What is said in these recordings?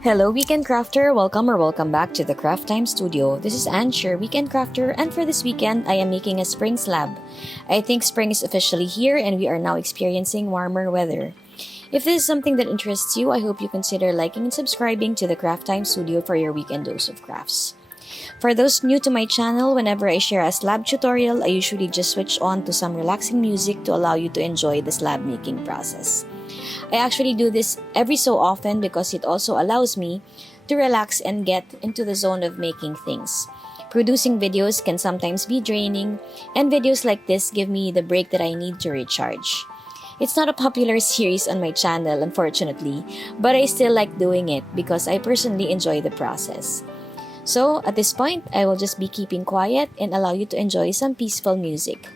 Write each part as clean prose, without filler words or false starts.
Hello, Weekend Crafter. Welcome back to the Craft Time Studio. This is Ancher, Weekend Crafter, and for this weekend, I am making a spring slab. I think spring is officially here and we are now experiencing warmer weather. If this is something that interests you, I hope you consider liking and subscribing to the Craft Time Studio for your weekend dose of crafts. For those new to my channel, whenever I share a slab tutorial, I usually just switch on to some relaxing music to allow you to enjoy the slab making process. I actually do this every so often because it also allows me to relax and get into the zone of making things. Producing videos can sometimes be draining, and videos like this give me the break that I need to recharge. It's not a popular series on my channel, unfortunately, but I still like doing it because I personally enjoy the process. So, at this point, I will just be keeping quiet and allow you to enjoy some peaceful music.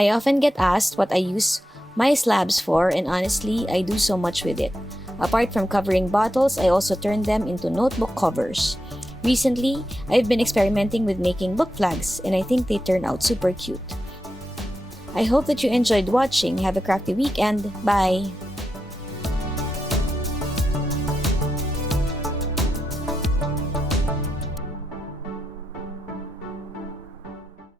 I often get asked what I use my slabs for, and honestly, I do so much with it. Apart from covering bottles, I also turn them into notebook covers. Recently, I've been experimenting with making book flags, and I think they turn out super cute. I hope that you enjoyed watching. Have a crafty weekend. Bye!